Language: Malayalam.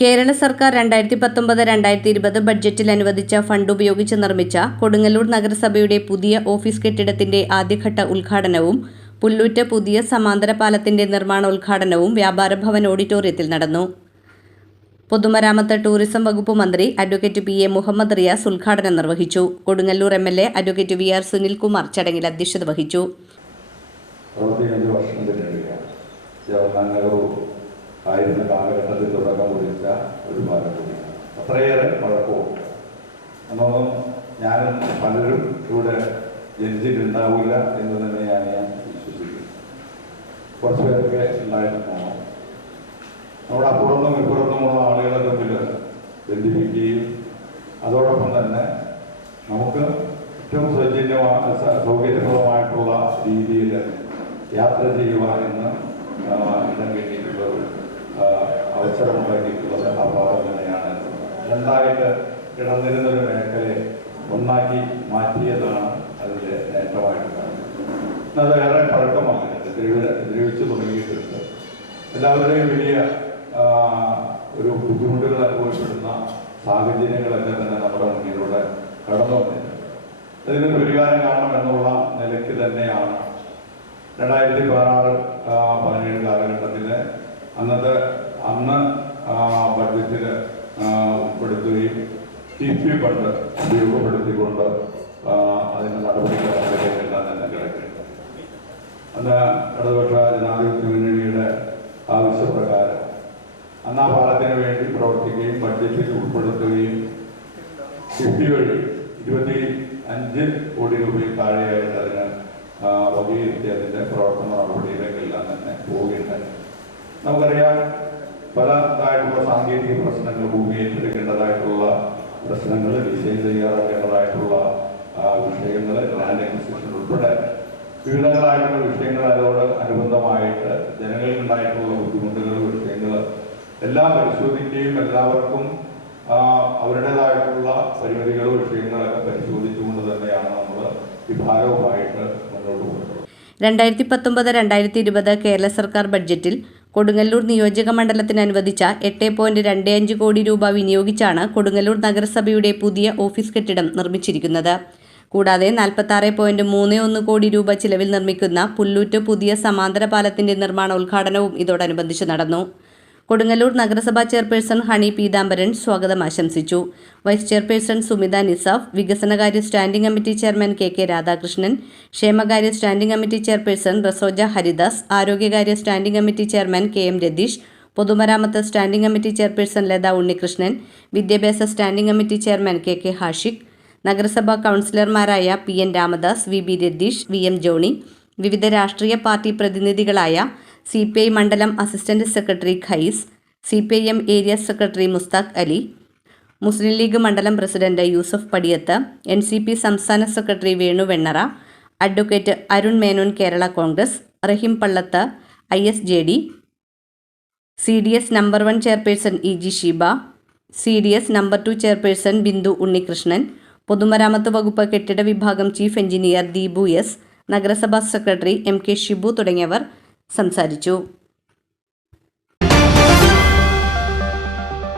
കേരള സർക്കാർ 2019-2020 ബഡ്ജറ്റിൽ അനുവദിച്ച ഫണ്ട് ഉപയോഗിച്ച് നിർമ്മിച്ച കൊടുങ്ങല്ലൂർ നഗരസഭയുടെ പുതിയ ഓഫീസ് കെട്ടിടത്തിന്റെ ആദ്യഘട്ട ഉദ്ഘാടനവും പുല്ലൂറ്റ് പുതിയ സമാന്തര പാലത്തിന്റെ നിർമ്മാണോദ്ഘാടനവും വ്യാപാരഭവൻ ഓഡിറ്റോറിയത്തിൽ നടന്നു. പൊതുമരാമത്ത് ടൂറിസം വകുപ്പ് മന്ത്രി advocate P. A. Muhammad Riyas ഉദ്ഘാടനം നിർവഹിച്ചു. Kodungallur MLA. Advocate V. R. Sunilkumar ചടങ്ങിൽ അധ്യക്ഷത വഹിച്ചു. ആയിരുന്ന കാലഘട്ടത്തിൽ തുടക്കം കുറിച്ച ഒരു പാലം കൂടിയാണ്. അത്രയേറെ പഴക്കവും അന്നൊന്നും ഞാനും പലരും ഇവിടെ ജനിച്ചിട്ടുണ്ടാവില്ല എന്ന് തന്നെയാണ് ഞാൻ വിശ്വസിക്കുന്നത്. കുറച്ച് പേരൊക്കെ ഉണ്ടായിരുന്നു. നമ്മുടെ അപ്പുറത്തും ഇപ്പുറത്തുമുള്ള ആളുകളെ തമ്മിൽ ബന്ധിപ്പിക്കുകയും അതോടൊപ്പം തന്നെ നമുക്ക് ഏറ്റവും സൗകര്യപ്രദമായിട്ടുള്ള രീതിയിൽ യാത്ര ചെയ്യുവാനെന്ന് ഇടം കിട്ടിയിട്ടുള്ള അവസരമുണ്ടാക്കിയിട്ടുള്ളത് ആ പാലം തന്നെയാണ്. രണ്ടായിട്ട് കിടന്നിരുന്നൊരു മേഖലയെ ഒന്നാക്കി മാറ്റിയതാണ് അതിൻ്റെ നേട്ടമായിട്ട് കാണുന്നത്. അത് ഏറെ പഴക്കമാകുന്നുണ്ട്, ദ്രവിച്ചു തുടങ്ങിയിട്ടുണ്ട്. എല്ലാവരുടെയും വലിയ ഒരു ബുദ്ധിമുട്ടുകൾ അനുഭവപ്പെടുന്ന സാഹചര്യങ്ങളൊക്കെ തന്നെ നമ്മുടെ മുന്നിലൂടെ കടന്നു വന്നിട്ടുണ്ട്. അതിനൊരു പരിഹാരം കാണണമെന്നുള്ള നിലയ്ക്ക് തന്നെയാണ് 2016-17 കാലഘട്ടത്തിൽ അന്ന് ബഡ്ജറ്റിൽ ഉൾപ്പെടുത്തുകയും TP ഫണ്ട് ഉപയോഗപ്പെടുത്തിക്കൊണ്ട് അതിൻ്റെ നടപടികളെല്ലാം തന്നെ കിടക്കുന്നുണ്ട്. അന്ന് ഇടതുപക്ഷ ജനാധിപത്യ മുന്നണിയുടെ ആവശ്യപ്രകാരം അന്ന് ആ പാലത്തിന് വേണ്ടി പ്രവർത്തിക്കുകയും ബഡ്ജറ്റിൽ ഉൾപ്പെടുത്തുകയും TP വഴി 25 കോടി രൂപയിൽ താഴെയായിട്ട് അതിന് വകയിരുത്തി അതിൻ്റെ പ്രവർത്തന നടപടിയിലേക്കെല്ലാം തന്നെ പോവുകയുണ്ടായി. നമുക്കറിയാം, പലതായിട്ടുള്ള സാങ്കേതിക പ്രശ്നങ്ങൾ, ഭൂമി ഏറ്റെടുക്കേണ്ടതായിട്ടുള്ള പ്രശ്നങ്ങൾ, ഡിസൈൻ തയ്യാറാക്കേണ്ടതായിട്ടുള്ള വിഷയങ്ങൾ, ലാൻഡ് അക്വിസിഷൻ ഉൾപ്പെടെ വിവിധങ്ങളായിട്ടുള്ള വിഷയങ്ങൾ, അതോട് അനുബന്ധമായിട്ട് ജനങ്ങൾക്കുണ്ടായിട്ടുള്ള ബുദ്ധിമുട്ടുകൾ, വിഷയങ്ങൾ എല്ലാം പരിശോധിക്കുകയും എല്ലാവർക്കും അവരുടേതായിട്ടുള്ള പരിമിതികളോ വിഷയങ്ങളൊക്കെ പരിശോധിച്ചുകൊണ്ട് തന്നെയാണ് നമ്മൾ ഈ ഭാരവുമായിട്ട് മുന്നോട്ട് പോകുന്നത്. 2019-2020 കേരള സർക്കാർ ബഡ്ജറ്റിൽ കൊടുങ്ങല്ലൂർ നിയോജക മണ്ഡലത്തിന് അനുവദിച്ച 8.25 കോടി രൂപ വിനിയോഗിച്ചാണ് കൊടുങ്ങല്ലൂർ നഗരസഭയുടെ പുതിയ ഓഫീസ് കെട്ടിടം നിർമ്മിച്ചിരിക്കുന്നത്. കൂടാതെ 46.31 കോടി രൂപ ചിലവിൽ നിർമ്മിക്കുന്ന പുല്ലൂറ്റ് പുതിയ സമാന്തര പാലത്തിന്റെ നിർമ്മാണോദ്ഘാടനവും ഇതോടനുബന്ധിച്ച് നടന്നു. കൊടുങ്ങല്ലൂർ നഗരസഭാ ചെയർപേഴ്സൺ ഹണി പീതാംബരൻ സ്വാഗതം ആശംസിച്ചു. വൈസ് ചെയർപേഴ്സൺ സുമിത നിസാഫ്, വികസനകാര്യ standing committee chairman KK Radhakrishnan, ക്ഷേമകാര്യ standing committee chairperson Rasoja Haridas, ആരോഗ്യകാര്യ standing committee chairman KM Ratheesh, പൊതുമരാമത്ത് standing committee chairperson Latha Unnikrishnan, വിദ്യാഭ്യാസ standing committee chairman KK Hashiq, നഗരസഭാ കൗൺസിലർമാരായ PN Ramadas, VB Ratheesh, VM Johnny, വിവിധ രാഷ്ട്രീയ പാർട്ടി പ്രതിനിധികളായ CPI മണ്ഡലം assistant secretary Khais, CPIM area secretary Musthaq Ali, Muslim League മണ്ഡലം പ്രസിഡന്റ് യൂസഫ് പടിയത്ത്, NCP സംസ്ഥാന secretary Venu Vennara, advocate Arun Menon Kerala Congress, Raheem Pallath ISJD, CDS number 1 chairperson EG Sheeba, CDS number 2 chairperson Bindu Unnikrishnan, പൊതുമരാമത്ത് വകുപ്പ് കെട്ടിട വിഭാഗം ചീഫ് എഞ്ചിനീയർ ദീപു S, നഗരസഭാ സെക്രട്ടറി MK ഷിബു തുടങ്ങിയവർ സംസാരിച്ചു.